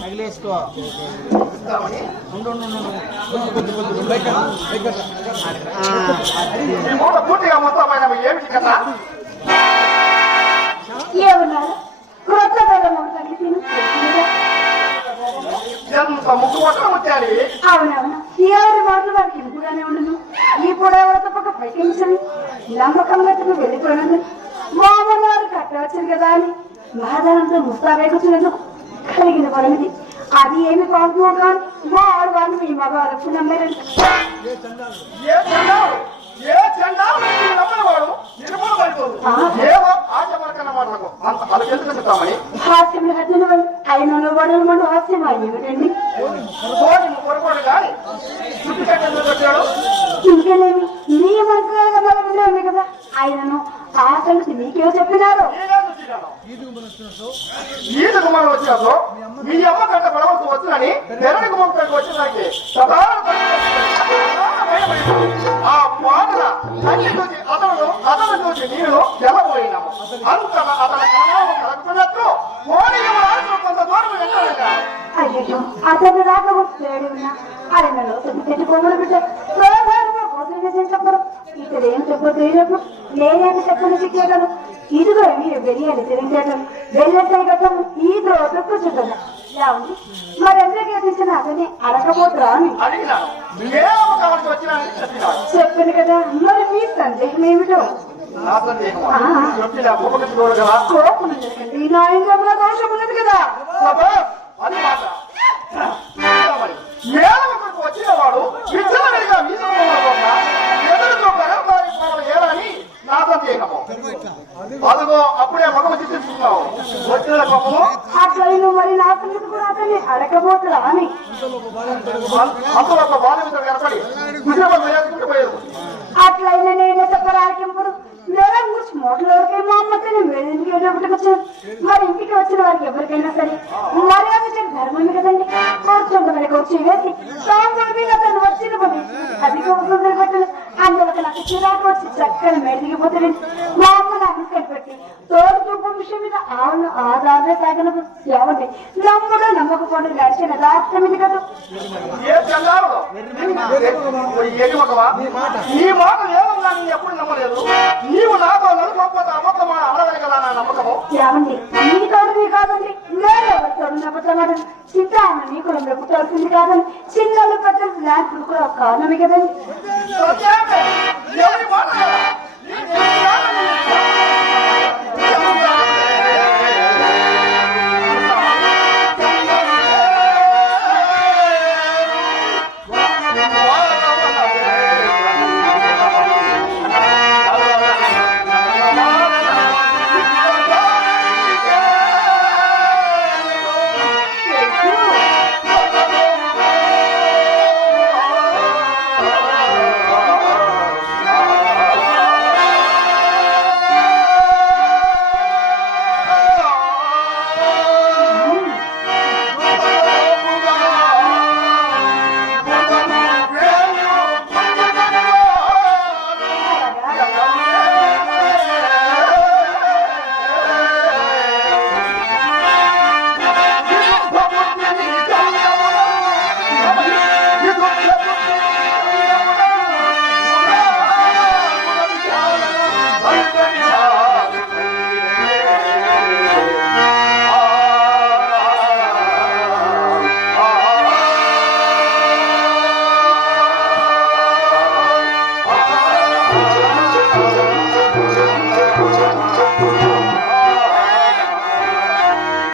తగిలేసుకో పూర్తిగా మొత్తం ఏమిటి కదా ఏమన్నారు క్రొత్త ఎంత ముగ్గు మొత్తం వచ్చాలి. అవునవును ఎవరి మాటలు వారికి ఇంపుగానే ఉండను. ఇప్పుడు ఎవరితో పక్క పైకించని నమ్మకంగా వెళ్ళిపోయినది. మామూలు కట్టవచ్చింది కదా అని బాధానంతో ముస్తాబేకొచ్చినందుకు కలిగిన పరమిది. అది ఏమి పాపమో కానీ మా ఆడవాళ్ళు మీ మగవాళ్ళకు నమ్మరండి. హాస్యం హద్దులు అయిన వడలు మండు హాస్యం ఏమిటండి? ఇంకేనేమి నీ మనసు కదా ఆయనను ఆ సంగతి నీకేమో చెప్పినారు. ఈదుకు మనం వచ్చినప్పుడు మీ అమ్మ కంట పడవలసి వచ్చినని నెరడికి మొక్కడికి వచ్చినానికి ఆ పాటల అన్ని చూసి అతను చూసి నేను తెల్లబోయినాము. అంత అతను కలగకున్నట్లు కొంత దూరం వెళ్ళాను. అయ్యో అతను రాకపోతే ఆయనలో పెట్టుకోమని బిడ్డ చెప్పరు. ఇతడు ఏం చెప్పదు నేనేమి చెప్పని చిక్కేగలను. ఇదిగో మీరు వెళ్ళాలి తెలియజేయడం వెళ్ళట్లే కదా ఈ రోజు కూర్చుంటాను. మరి ఎంతగా తీసిన అతన్ని అడగబోతురా అని చెప్పాను కదా. మరి మీ సందేహం ఏమిటో? కోపం జరగండి నా ఇంకా దోషం ఉన్నది కదా. వచ్చినవాడు ఏలని నా సందేహము. అదిగో అప్పుడే మగము చిత్రిస్తున్నావు వచ్చిన కోపము. అట్లా మరి నా సంగతి కూడా అతన్ని అడగబోతురా అని అందులో ఒక బాధ్యత కనపడి పోయారు. అట్లయినా నేనే చెప్పరాకింపుడు లేదా కూర్చు మోటలోకే మా అమ్మతో ఇంటికి వచ్చాను. మరి ఇంటికి వచ్చిన వారికి ఎవరికైనా సరే మర్యాద ధర్మమే కదండి. కూర్చుంటే కూర్చి వేసి తను వచ్చిన పని అది సుందర పెట్టలు అందులో నాకు చిరాకు వచ్చి చక్కని మెడిగిపోతుంది. మా అమ్మ నాకు కనిపెట్టి తోడు చూపు విషయం మీద ఆవును ఆధారమే సాగనకు ఏమండి నమ్మడం నమ్మకపోవడం నడిచిన దాస్యం ఇది కదా. ఈ మాట ఏమన్నా ఎప్పుడు నమ్మలేదు. నీవు నాతో నడుకోకపోతే అబద్ధమా అడగలి కదా నా నమ్మకము. ఏమండి నీ తోడు నీ కాదండి నేను ఎవరితోడు నమ్మకమాట చిత్తామ నీ కులంలో పుట్టాల్సింది కాదని చిన్నలు పెద్దలు లాంటి కూడా కారణమే కదండి. ఎవరి మాట